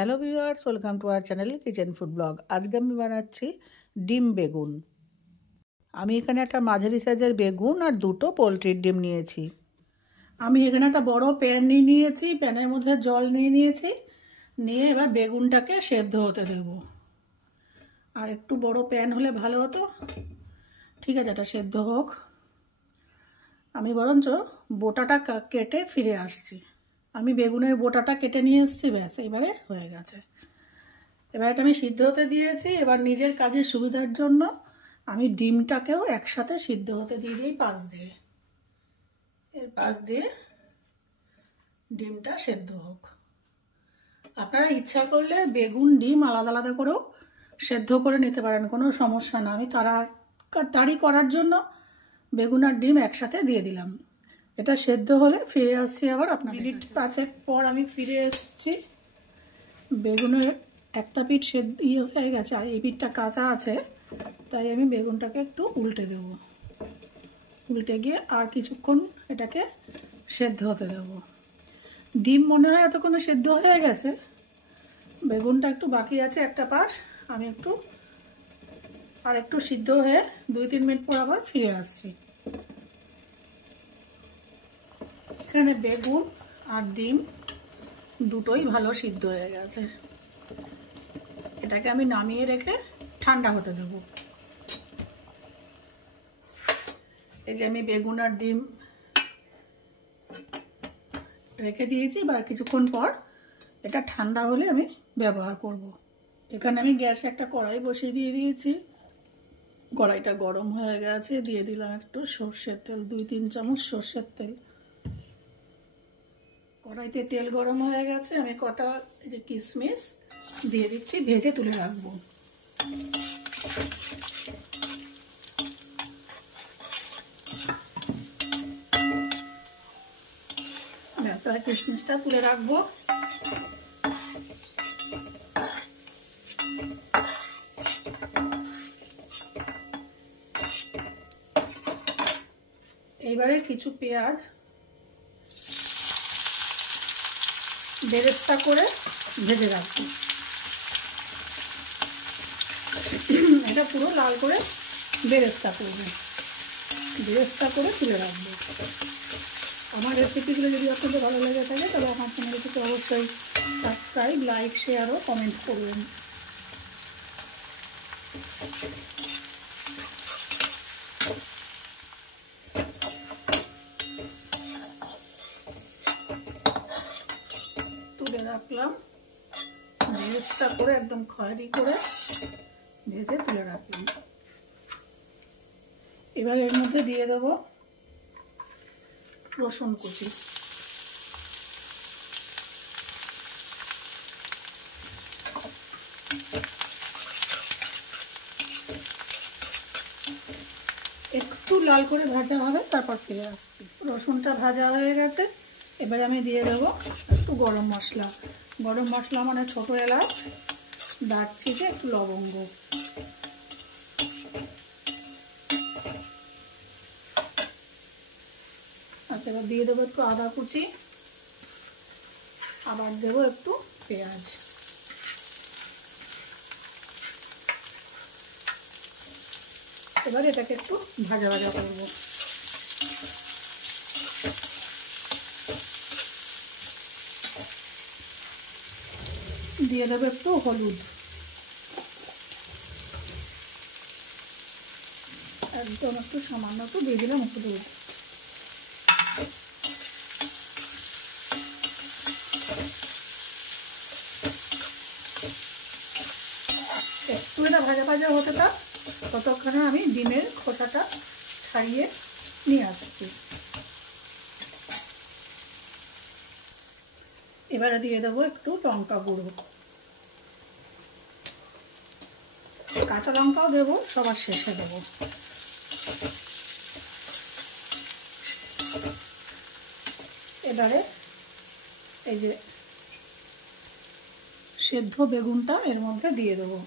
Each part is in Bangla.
Hello viewers, welcome to our channel kitchen food blog. আজকে আমি বানাচ্ছি ডিম বেগুন। আমি এখানে একটা মাঝারি সাইজের বেগুন আর দুটো পোলট্রির ডিম নিয়েছি। আমি এখানে একটা বড় প্যান নিয়েছি, প্যানের মধ্যে জল নিয়েছি, নিয়ে এবার বেগুনটাকে সেদ্ধ হতে দেব। আর একটু বড় প্যান হলে ভালো হতো। ঠিক আছে, এটা সেদ্ধ হোক, আমি বরঞ্চ বোটাটা কেটে ফিরে আসছি। আমি বেগুনের বোটাটা কেটে নিয়ে এসেছি, ব্যাস এবারে হয়ে গেছে। এবার এটা আমি সিদ্ধ হতে দিয়েছি। এবার নিজের কাজের সুবিধার জন্য আমি ডিমটাকেও একসাথে সিদ্ধ হতে দিয়ে দিই পাশ দিয়ে। এর পাশ দিয়ে ডিমটা সেদ্ধ হোক। আপনারা ইচ্ছা করলে বেগুন ডিম আলাদা আলাদা করেও সেদ্ধ করে নিতে পারেন, কোনো সমস্যা না। আমি তাড়াতাড়ি করার জন্য বেগুন আর ডিম একসাথে দিয়ে দিলাম। এটা সেদ্ধ হলে ফিরে আসছি আবার আপনার। মিনিট 5 পর আমি ফিরে এসেছি। বেগুনের একটা পিঠ সেদ্ধ হয়ে গেছে আর এই পিঠটা কাঁচা আছে, তাই আমি বেগুনটাকে একটু উল্টে দেব। উল্টে গিয়ে আর কিছুক্ষণ এটাকে সেদ্ধ হতে দেব। ডিম মনে হয় এতক্ষণে সেদ্ধ হয়ে গেছে, বেগুনটা একটু বাকি আছে একটা পাশ। আমি একটু সিদ্ধ হয়ে 2-3 মিনিট পর আবার ফিরে আসছি। এখানে বেগুন আর ডিম দুটোই ভালো সিদ্ধ হয়ে গেছে। এটাকে আমি নামিয়ে রেখে ঠান্ডা হতে দেব। এই যে আমি বেগুন আর ডিম রেখে দিয়েছি, এবার কিছুক্ষণ পর এটা ঠান্ডা হলে আমি ব্যবহার করব। এখানে আমি গ্যাসে একটা কড়াই বসিয়ে দিয়ে দিয়েছি। কড়াইটা গরম হয়ে গেছে, দিয়ে দিলাম একটু সর্ষের তেল, 2-3 চামচ সর্ষের তেল। কড়াইতে তেল গরম হয়ে গেছে, আমি কটা এই যে কিশমিশ দিয়ে দিচ্ছি, ভেজে তুলে রাখবো। কিশমিশটা তুলে রাখবো। এইবারে কিছু পেঁয়াজ বেরেস্তা করে ভেজে রাখবো। এটা পুরো লাল করে বেরেস্তা করবো, বেরেস্তা করে তুলে রাখবো। আমার রেসিপিগুলো যদি আপনাদের ভালো লেগে থাকে তাহলে আমার চ্যানেলটিকে অবশ্যই সাবস্ক্রাইব, লাইক, শেয়ার ও কমেন্ট করবেন। তুলে রাখলাম, বেরেস্তা করে একদম খয়েরি করে ভেজে তুলে রাখলাম। এবার এর মধ্যে দিয়ে দেব রসুন কুচি। একটু লাল করে ভাজা হবে, তারপর ফিরে আসছি। রসুনটা ভাজা হয়ে গেছে, এবার আমি দিয়ে দেব একটু গরম মশলা। গরম মশলা মানে ছোট এলাচ, দারচিনি, একটু লবঙ্গ। আচ্ছা, এবার দিয়ে দেবো একটু আদা কুচি, আবার দেবো একটু পেঁয়াজ। এবার এটাকে একটু ভাজা ভাজা করবো। দিয়ে দেবো একটু হলুদ, একদম একটু সামান্য একটু দিয়ে দিলাম হলুদ। একটু এটা ভাজা ভাজা হতে থাক, ততক্ষণে আমি ডিমের খোসাটা ছাড়িয়ে নিয়ে আসছি। এবারে দিয়ে দেবো একটু লঙ্কা গুঁড়ো, কাঁচা লঙ্কাও দেবো, সবার শেষে দেবো। এবারে এই যে সেদ্ধ বেগুনটা এর মধ্যে দিয়ে দেবো।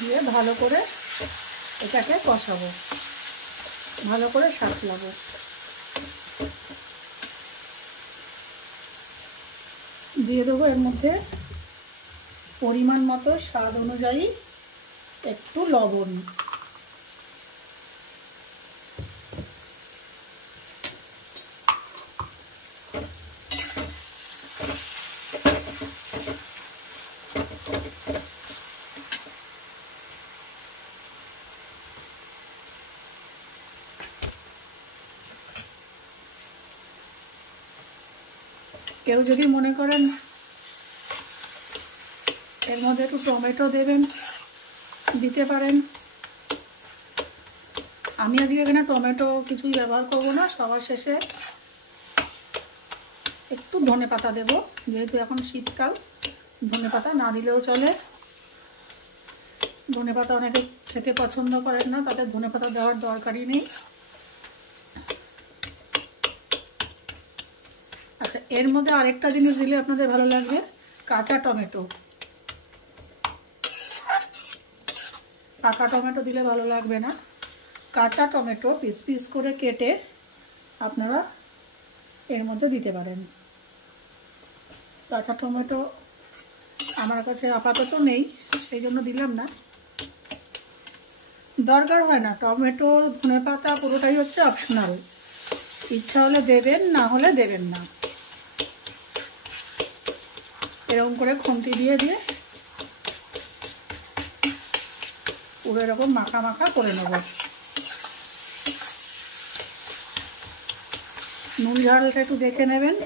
দিয়ে ভালো করে এটাকে কষাবো, ভালো করে সাঁতলাবো। দিয়ে দেবো এর মধ্যে পরিমাণ মতো স্বাদ অনুযায়ী একটু লবণ। কেউ যদি মনে করেন এর মধ্যে একটু টমেটো দেবেন, দিতে পারেন। আমি আজকে এখানে টমেটো কিছুই ব্যবহার করব না, সবার শেষে একটু ধনেপাতা দেব, যেহেতু এখন শীতকাল। ধনেপাতা না দিলেও চলে, ধনেপাতা অনেকে খেতে পছন্দ করেন না, তাদের ধনেপাতা দেওয়ার দরকারই নেই। আচ্ছা, এর মধ্যে আরেকটা জিনিস দিলে আপনাদের ভালো লাগবে, কাঁচা টমেটো। পাকা টমেটো দিলে ভালো লাগবে না, কাঁচা টমেটো পিস পিস করে কেটে আপনারা এর মধ্যে দিতে পারেন। কাঁচা টমেটো আমার কাছে আপাতত নেই, সেই জন্য দিলাম না, দরকার হয় না। টমেটো ধনেপাতা পুরোটাই হচ্ছে অপশনাল, ইচ্ছা হলে দেবেন, না হলে দেবেন না। এরকম করে খুন্তি দিয়ে দিয়ে পুরো এরকম মাখা মাখা করে নেব। নুন ঝালটা একটু দেখে নেবেন।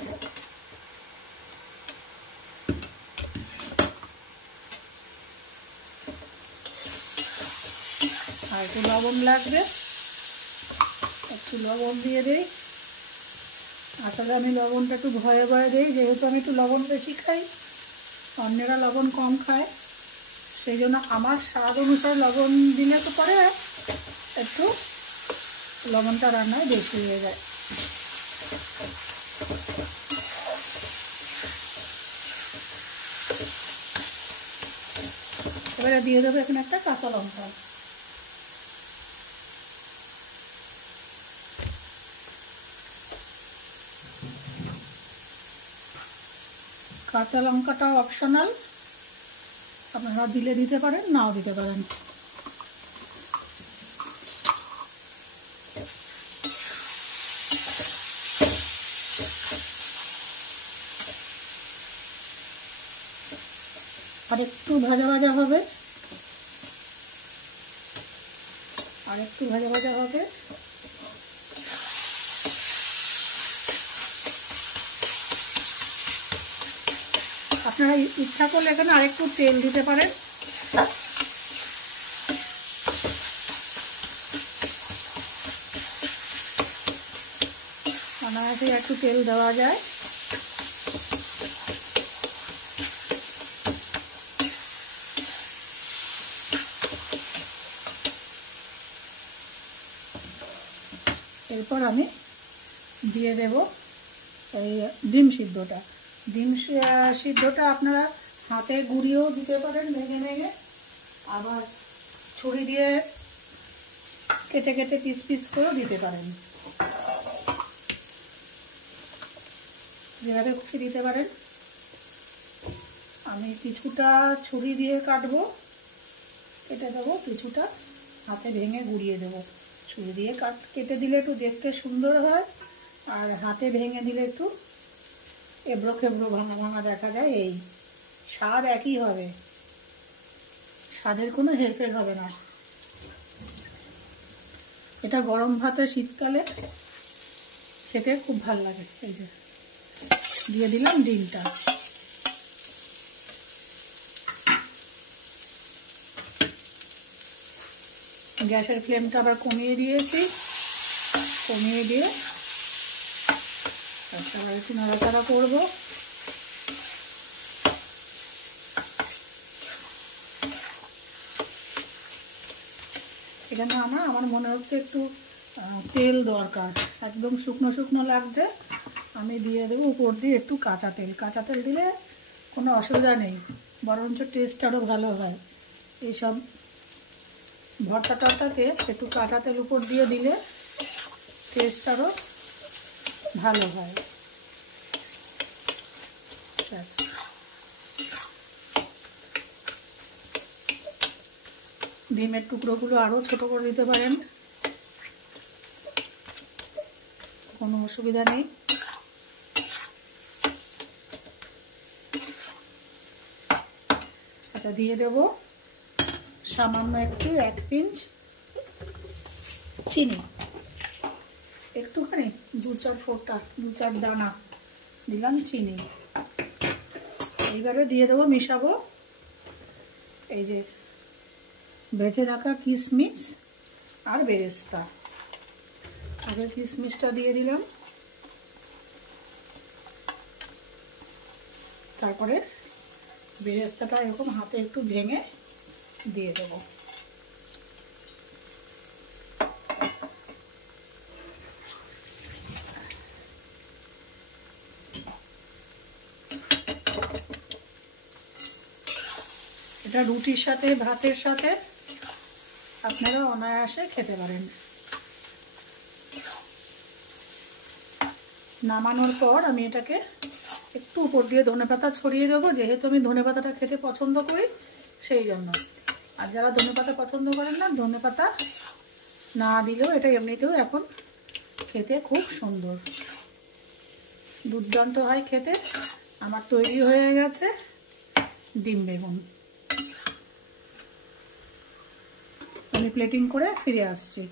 আর একটু লবণ লাগবে, একটু লবণ দিয়ে দিই। আসলে আমি লবণটা একটু ভয়ে ভয়ে দিই, যেহেতু আমি একটু লবণ বেশি খাই, অন্যেরা লবণ কম খায়, সেই জন্য আমার স্বাদ অনুসারে লবণ দিলে তো পরে একটু লবণটা রান্নায় বেশি হয়ে যায়। এবারে দিয়ে দেবো এখানে একটা কাঁচা লঙ্কা। কাঁচা লঙ্কাটা অপশনাল, আপনারা দিলে দিতে পারেন, নাও দিতে পারেন। আর একটু ভাজা ভাজা হবে, আর একটু ভাজা ভাজা হবে। আপনারা ইচ্ছা করলে এখানে আরেকটু তেল দিতে পারেন। অনায়াসে একটু তেল দেওয়া যায়। এরপর আমি দিয়ে দেব এই ডিম সিদ্ধটা। ডিম সিদ্ধটা আপনারা হাতে গুঁড়িয়েও দিতে পারেন ভেঙে ভেঙে, আবার ছুরি দিয়ে কেটে কেটে পিস পিস করেও দিতে পারেন, যেভাবে খুশি দিতে পারেন। আমি কিছুটা ছুরি দিয়ে কাটবো, কেটে দেবো, কিছুটা হাতে ভেঙে গুঁড়িয়ে দেবো। ছুরি দিয়ে কেটে দিলে একটু দেখতে সুন্দর হয়, আর হাতে ভেঙে দিলে একটু এবড়ো খেবড়ো ভাঙা ভাঙা দেখা যায়। এই স্বাদ একই হবে, স্বাদের কোনো হেরফের হবে না। এটা গরম ভাতে শীতকালে খেতে খুব ভালো লাগে। এই যে দিয়ে দিলাম ডিমটা। গ্যাসের ফ্লেমটা আবার কমিয়ে দিয়েছি, কমিয়ে দিয়ে তারপর একটু নাড়াচাড়া করবো। এখানে আমার মনে হচ্ছে একটু তেল দরকার, একদম শুকনো শুকনো লাগছে। আমি দিয়ে দেবো উপর দিয়ে একটু কাঁচা তেল। কাঁচা তেল দিলে কোনো অসুবিধা নেই, বরঞ্চ টেস্ট আরও ভালো হয়। এইসব ভর্তাটাতে একটু কাঁচা তেল উপর দিয়ে দিলে টেস্ট আরও ভালো হয়। ডিমের টুকরোগুলো আরও ছোট করে দিতে পারেন, কোনো অসুবিধা নেই। আচ্ছা, দিয়ে দেব সামান্য একটু 1 পিঞ্চ চিনি, একটুখানি 2-4 ফোঁটা 2-4 দানা দিলাম চিনি। এইবারে দিয়ে দেবো, মিশাবো এই যে বেঁধে রাখা কিশমিশ আর বেরেস্তা। আগে কিশমিশটা দিয়ে দিলাম, তারপরে বেরেস্তাটা এরকম হাতে একটু ভেঙে দিয়ে দেবো। এটা রুটির সাথে ভাতের সাথে আপনারা অনায়াসে খেতে পারেন। নামানোর পর আমি এটাকে একটু উপর দিয়ে ধনেপাতা ছড়িয়ে দেবো, যেহেতু আমি ধনেপাতাটা খেতে পছন্দ করি সেই জন্য। আর যারা ধনেপাতা পছন্দ করেন না, ধনেপাতা না দিলেও এটা এমনিতেও এখন খেতে খুব সুন্দর, দুর্দান্ত হয় খেতে। আমার তৈরি হয়ে গেছে ডিম বেগুন। আমি প্লেটিং করে ফিরে আসছি।